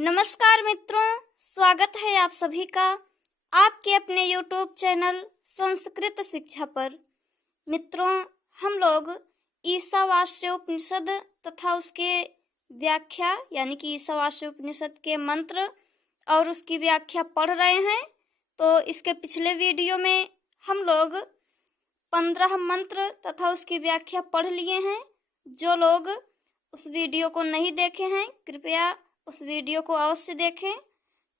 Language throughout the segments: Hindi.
नमस्कार मित्रों, स्वागत है आप सभी का आपके अपने YouTube चैनल संस्कृत शिक्षा पर। मित्रों, हम लोग ईशावास्य उपनिषद तथा उसके व्याख्या यानी कि ईशावास्य उपनिषद के मंत्र और उसकी व्याख्या पढ़ रहे हैं। तो इसके पिछले वीडियो में हम लोग 15 मंत्र तथा उसकी व्याख्या पढ़ लिए हैं। जो लोग उस वीडियो को नहीं देखे हैं, कृपया उस वीडियो को अवश्य देखें।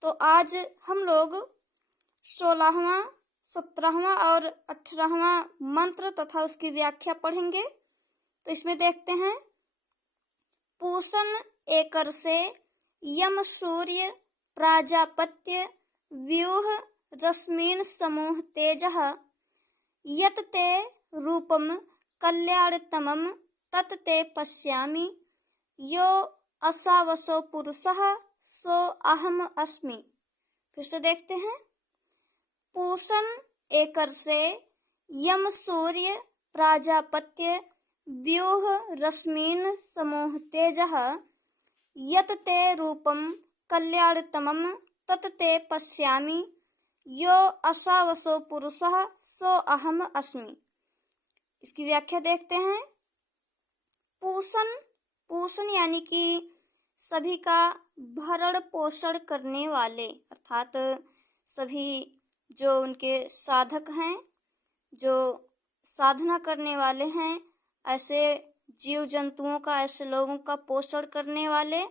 तो आज हम लोग 16वां, 17वां और 18वां मंत्र तथा उसकी व्याख्या पढ़ेंगे। तो इसमें देखते हैं, पूषण एकर से यम सूर्य प्राजापत्य व्यूह रश्मीन समूह तेजः यत ते रूपम कल्याणतमम तत ते पश्यामि यो असावसो पुरुषः सो अहम अस्मि। फिर से देखते हैं, पूषण एकर से यम सूर्य प्राजापत्य व्यूह रश्मीन समूह तेजः यत ते रूपम कल्याणतमम तत ते पश्यामि यो असावसो पुरुषः सो अहम अस्मि। इसकी व्याख्या देखते हैं। पूषण यानी कि सभी का भरण पोषण करने वाले, अर्थात सभी जो उनके साधक हैं, जो साधना करने वाले हैं, ऐसे जीव जंतुओं का, ऐसे लोगों का पोषण करने वाले।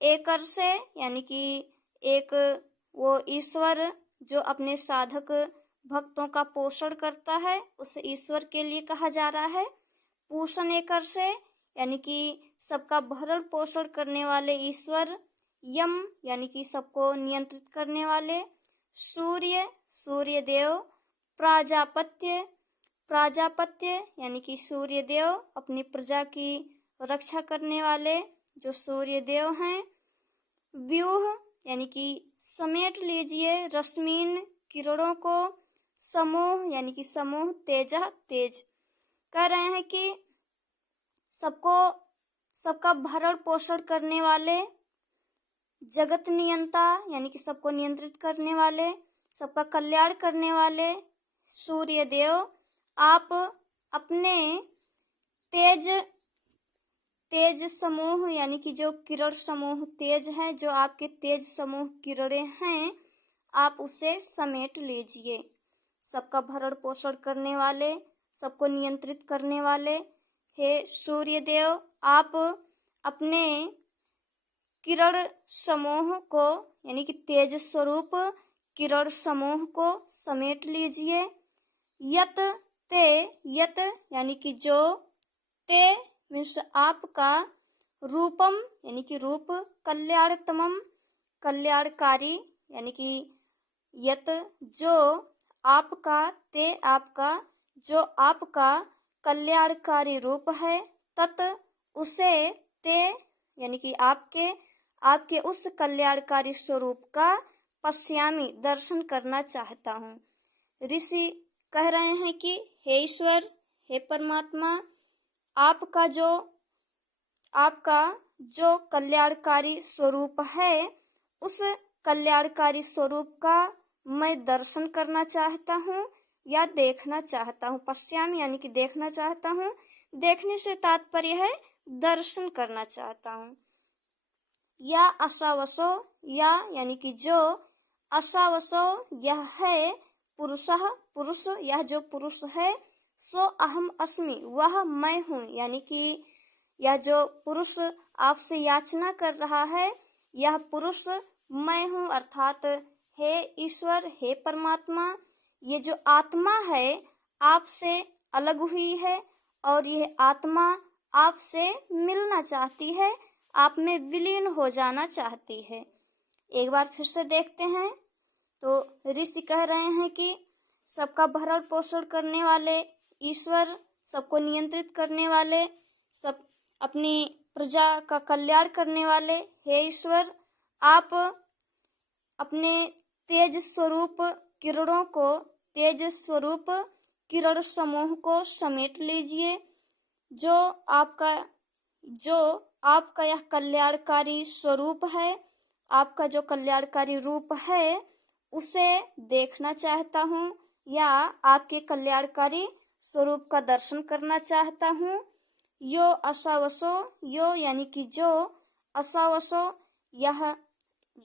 एकर से यानी कि एक वो ईश्वर जो अपने साधक भक्तों का पोषण करता है, उस ईश्वर के लिए कहा जा रहा है पूषण एकर से, यानी कि सबका भरण पोषण करने वाले ईश्वर। यम यानी कि सबको नियंत्रित करने वाले। सूर्य देव। प्राजापत्य यानी कि सूर्य देव अपनी प्रजा की रक्षा करने वाले जो सूर्य देव हैं। व्यूह यानी कि समेट लीजिए रश्मीन किरणों को। समूह यानी कि समूह। तेज कह रहे हैं कि सबका भरण पोषण करने वाले, जगत नियंता यानी कि सबको नियंत्रित करने वाले, सबका कल्याण करने वाले सूर्य देव, आप अपने तेज समूह यानी कि जो किरण समूह तेज है, जो आपके तेज समूह किरणें हैं, आप उसे समेट लीजिए। सबका भरण पोषण करने वाले, सबको नियंत्रित करने वाले हे सूर्य देव, आप अपने किरण समूह को यानी कि तेज स्वरूप किरण समूह को समेट लीजिए। यत यानी कि जो, ते मीन्स आपका, रूपम यानी कि रूप, कल्याणतमम कल्याणकारी यानी कि यत जो आपका, ते आपका, जो आपका कल्याणकारी रूप है, तत उसे, ते यानी कि आपके उस कल्याणकारी स्वरूप का पश्यामी दर्शन करना चाहता हूँ। ऋषि कह रहे हैं कि हे ईश्वर, हे परमात्मा, आपका जो कल्याणकारी स्वरूप है, उस कल्याणकारी स्वरूप का मैं दर्शन करना चाहता हूँ या देखना चाहता हूँ। पश्यामी यानी कि देखना चाहता हूँ। देखने से तात्पर्य है दर्शन करना चाहता हूँ। या असावसो, या यानी कि जो, असावसो यह है, पुरुष यह जो पुरुष है, सो अहम अस्मि वह मैं हूँ, यानी कि यह जो पुरुष आपसे याचना कर रहा है, यह पुरुष मैं हूँ। अर्थात हे ईश्वर, हे परमात्मा, ये जो आत्मा है आपसे अलग हुई है और यह आत्मा आपसे मिलना चाहती है, आप में विलीन हो जाना चाहती है। एक बार फिर से देखते हैं। तो ऋषि कह रहे हैं कि सबका भरण पोषण करने वाले ईश्वर, सबको नियंत्रित करने वाले, सब अपनी प्रजा का कल्याण करने वाले हे ईश्वर, आप अपने तेज स्वरूप किरणों को, तेज स्वरूप किरण समूह को समेट लीजिए। जो आपका यह कल्याणकारी स्वरूप है आपका जो कल्याणकारी रूप है उसे देखना चाहता हूँ या आपके कल्याणकारी स्वरूप का दर्शन करना चाहता हूँ। यो असावसो, यो यानी कि जो, असावसो यह,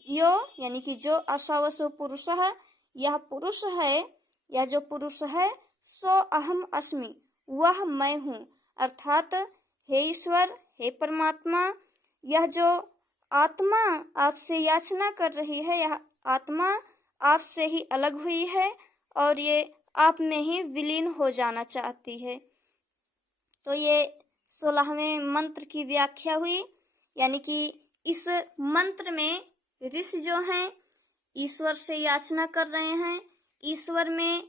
यो यानी कि जो, असावसो पुरुष है, यह पुरुष है, यह जो पुरुष है, सो अहम अस्मि, वह मैं हूँ। अर्थात हे ईश्वर, हे परमात्मा, यह जो आत्मा आपसे याचना कर रही है, यह आत्मा आपसे ही अलग हुई है और ये आप में ही विलीन हो जाना चाहती है। तो ये 16वें मंत्र की व्याख्या हुई। यानी कि इस मंत्र में ऋषि जो हैं ईश्वर से याचना कर रहे हैं, ईश्वर में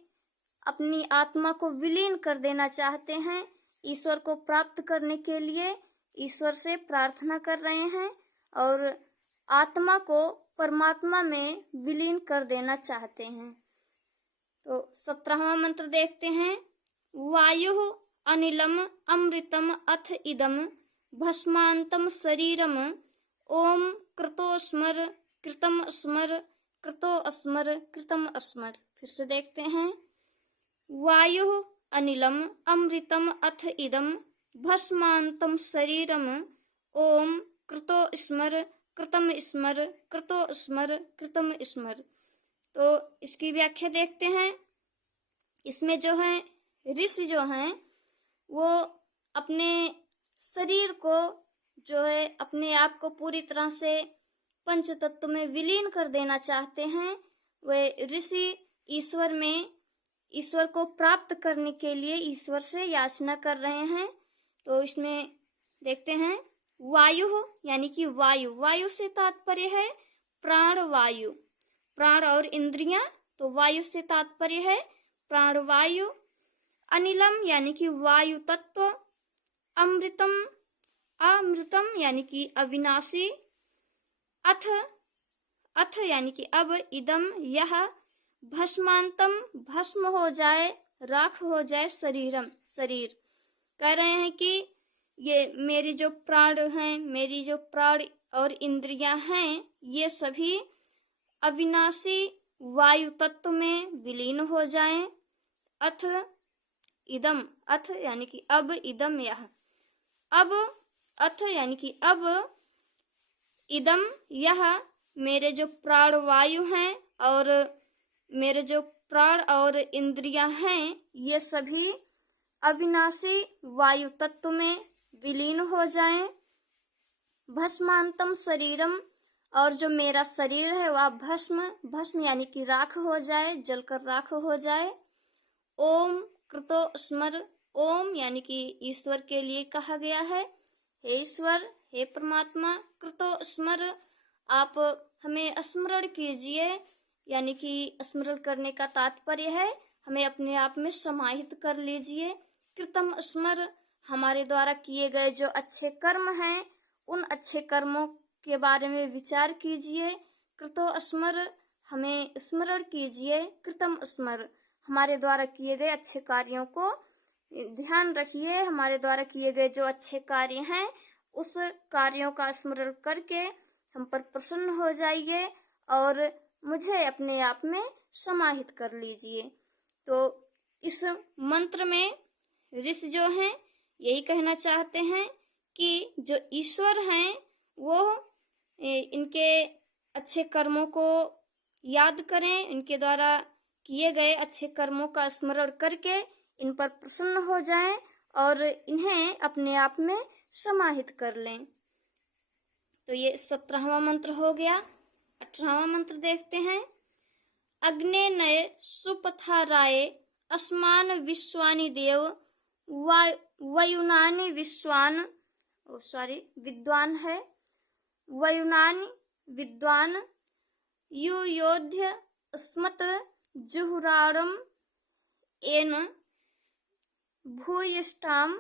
अपनी आत्मा को विलीन कर देना चाहते हैं, ईश्वर को प्राप्त करने के लिए ईश्वर से प्रार्थना कर रहे हैं और आत्मा को परमात्मा में विलीन कर देना चाहते हैं। तो 17वां मंत्र देखते हैं। वायु अनिलम अमृतम अथ इदम भस्मांतम शरीरम ओम कृतो स्मर कृतम स्मर कृतो स्मर कृतम स्मर। फिर से देखते हैं। वायु अनिलम अमृतम अथ इदम भस्मांतम शरीरम ओम कृतो स्मर कृतम स्मर कृतो स्मर कृतम स्मर। तो इसकी व्याख्या देखते हैं। इसमें जो है ऋषि जो हैं वो अपने शरीर को जो है अपने आप को पूरी तरह से पंच तत्व में विलीन कर देना चाहते हैं। वे ऋषि ईश्वर में ईश्वर को प्राप्त करने के लिए ईश्वर से याचना कर रहे हैं। तो इसमें देखते हैं। वायु यानी कि वायु, वायु से तात्पर्य है प्राण वायु, प्राण और इंद्रियां, तो वायु से तात्पर्य है प्राण वायु। अनिलम यानी कि वायु तत्व, अमृतम, अमृतम यानी कि अविनाशी, अथ, अथ यानी कि अब, इदम यह, भस्मांतम भस्म हो जाए, राख हो जाए, शरीरम शरीर। कह रहे हैं कि ये मेरी जो प्राण हैं, मेरी जो प्राण और इंद्रियां हैं, ये सभी अविनाशी वायु तत्व में विलीन हो जाएं। अथ इदम, अथ यानी कि अब, इदम यह, अब, अथ यानी कि अब, इदम यह, मेरे जो प्राण वायु हैं और मेरे जो प्राण और इंद्रियां हैं, ये सभी अविनाशी वायु तत्व में विलीन हो जाएं। भस्मांतम शरीरम, और जो मेरा शरीर है वह भस्म, भस्म यानी कि राख हो जाए, जलकर राख हो जाए। ओम कृतो स्मर, ओम यानी कि ईश्वर के लिए कहा गया है। हे ईश्वर, हे परमात्मा, कृतो स्मर, आप हमें स्मरण कीजिए। यानी कि स्मरण करने का तात्पर्य है हमें अपने आप में समाहित कर लीजिए। कृतम स्मर, हमारे द्वारा किए गए जो अच्छे कर्म हैं उन अच्छे कर्मों के बारे में विचार कीजिए। कृतो स्मर, हमें स्मरण कीजिए। कृतम स्मर, हमारे द्वारा किए गए अच्छे कार्यों को ध्यान रखिए। हमारे द्वारा किए गए जो अच्छे कार्य हैं उस कार्यों का स्मरण करके हम पर प्रसन्न हो जाइए और मुझे अपने आप में समाहित कर लीजिए। तो इस मंत्र में ऋषि जो हैं यही कहना चाहते हैं कि जो ईश्वर हैं वो इनके अच्छे कर्मों को याद करें, इनके द्वारा किए गए अच्छे कर्मों का स्मरण करके इन पर प्रसन्न हो जाएं और इन्हें अपने आप में समाहित कर लें। तो ये 17वां मंत्र हो गया। 18वां मंत्र देखते हैं। अग्ने नय सुपथाराय अस्मान विश्वानि देव वयुनानि विश्वान, विद्वान है, वयुनानि विद्वान युयोध्य स्मत जुहुरारम एन भूयिष्ठाम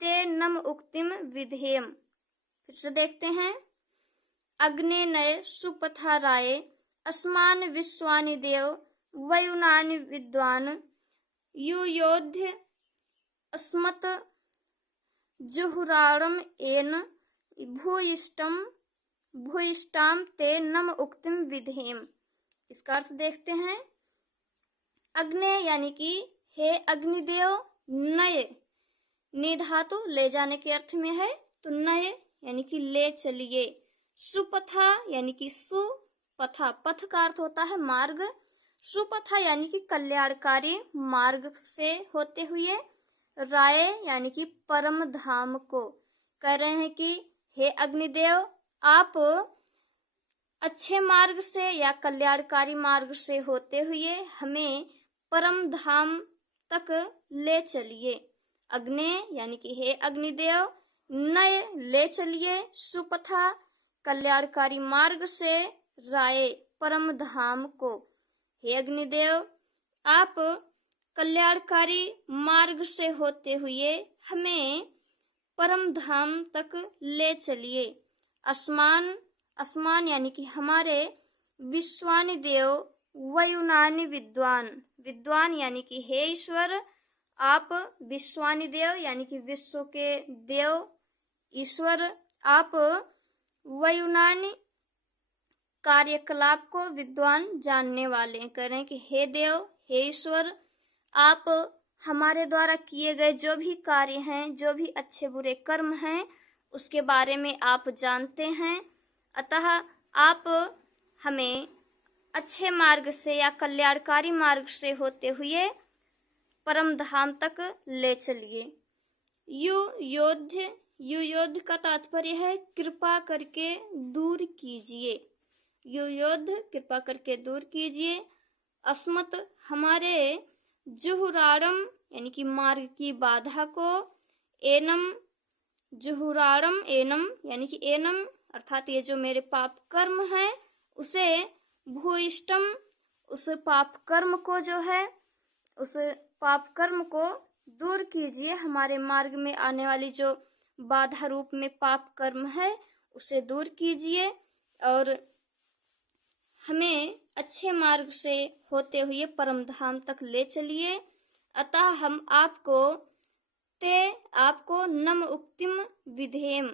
ते नम उक्तिम विधेयम। फिर से देखते हैं। अग्ने नय सुपथाराय अस्मान विश्वानि देव वयुनानि विद्वान युयोध्य स्मत जुहुरारम एन भूयिष्ठम भूयिष्ठाम ते नम उक्तिम विधेम। इसका अर्थ देखते हैं। अग्ने यानी कि हे अग्निदेव, नय, ने धातु ले जाने के अर्थ में है, तो नय यानी कि ले चलिए। सुपथा यानी कि सुपथा, पथ का अर्थ होता है मार्ग। सुपथा यानी कि कल्याणकारी मार्ग से होते हुए। राय यानी कि परम धाम को। कह रहे हैं कि हे अग्निदेव, आप अच्छे मार्ग से या कल्याणकारी मार्ग से होते हुए हमें परम धाम तक ले चलिए। अग्नि यानी कि हे अग्निदेव, नय ले चलिए, सुपथा कल्याणकारी मार्ग से, राय परम धाम को। हे अग्निदेव, आप कल्याणकारी मार्ग से होते हुए हमें परम धाम तक ले चलिए। अस्मान, अस्मान यानी कि हमारे विश्वानि देव, वयुनानि विद्वान, विद्वान यानी कि हे ईश्वर, आप विश्वानि देव यानी कि विश्व के देव ईश्वर, आप वयुनानि कार्यकलाप को विद्वान जानने वाले। कह रहे हैं कि हे देव, हे ईश्वर, आप हमारे द्वारा किए गए जो भी कार्य हैं, जो भी अच्छे बुरे कर्म हैं, उसके बारे में आप जानते हैं। अतः आप हमें अच्छे मार्ग से या कल्याणकारी मार्ग से होते हुए परम धाम तक ले चलिए। युयोध का तात्पर्य है कृपा करके दूर कीजिए। युयोध कृपा करके दूर कीजिए। अस्मत् हमारे जुहुराड़म यानी कि मार्ग की बाधा को। एनम जुहुराड़म, एनम यानी कि एनम अर्थात ये जो मेरे पाप कर्म है, उसे भूयिष्ठम, उस पाप कर्म को जो है, उस पाप कर्म को दूर कीजिए। हमारे मार्ग में आने वाली जो बाधा रूप में पाप कर्म है, उसे दूर कीजिए और हमें अच्छे मार्ग से होते हुए परम धाम तक ले चलिए। अतः हम आपको नम उक्तिम विधेम,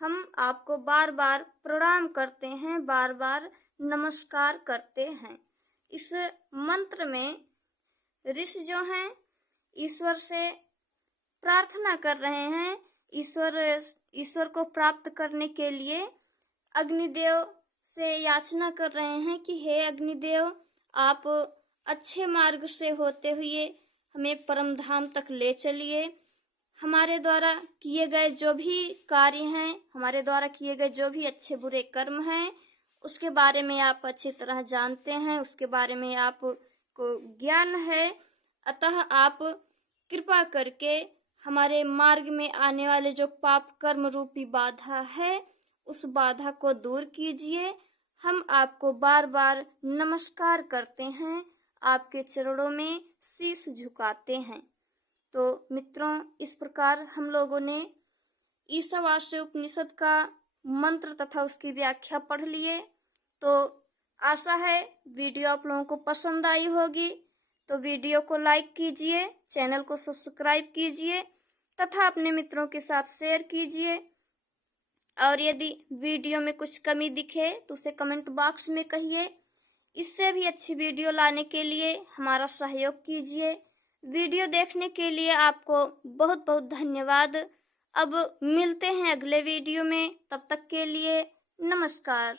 हम आपको बार बार प्रणाम करते हैं, बार बार नमस्कार करते हैं। इस मंत्र में ऋषि जो हैं ईश्वर से प्रार्थना कर रहे हैं। ईश्वर को प्राप्त करने के लिए अग्निदेव से याचना कर रहे हैं कि हे अग्निदेव, आप अच्छे मार्ग से होते हुए हमें परम धाम तक ले चलिए। हमारे द्वारा किए गए जो भी कार्य हैं, हमारे द्वारा किए गए जो भी अच्छे बुरे कर्म हैं, उसके बारे में आप अच्छी तरह जानते हैं, उसके बारे में आपको ज्ञान है। अतः आप कृपा करके हमारे मार्ग में आने वाले जो पाप कर्म रूपी बाधा है, उस बाधा को दूर कीजिए। हम आपको बार बार नमस्कार करते हैं, आपके चरणों में शीश झुकाते हैं। तो मित्रों, इस प्रकार हम लोगों ने ईशावास्य उपनिषद का मंत्र तथा उसकी व्याख्या पढ़ लिए। तो आशा है वीडियो आप लोगों को पसंद आई होगी। तो वीडियो को लाइक कीजिए, चैनल को सब्सक्राइब कीजिए तथा अपने मित्रों के साथ शेयर कीजिए। और यदि वीडियो में कुछ कमी दिखे तो उसे कमेंट बॉक्स में कहिए। इससे भी अच्छी वीडियो लाने के लिए हमारा सहयोग कीजिए। वीडियो देखने के लिए आपको बहुत बहुत धन्यवाद। अब मिलते हैं अगले वीडियो में, तब तक के लिए नमस्कार।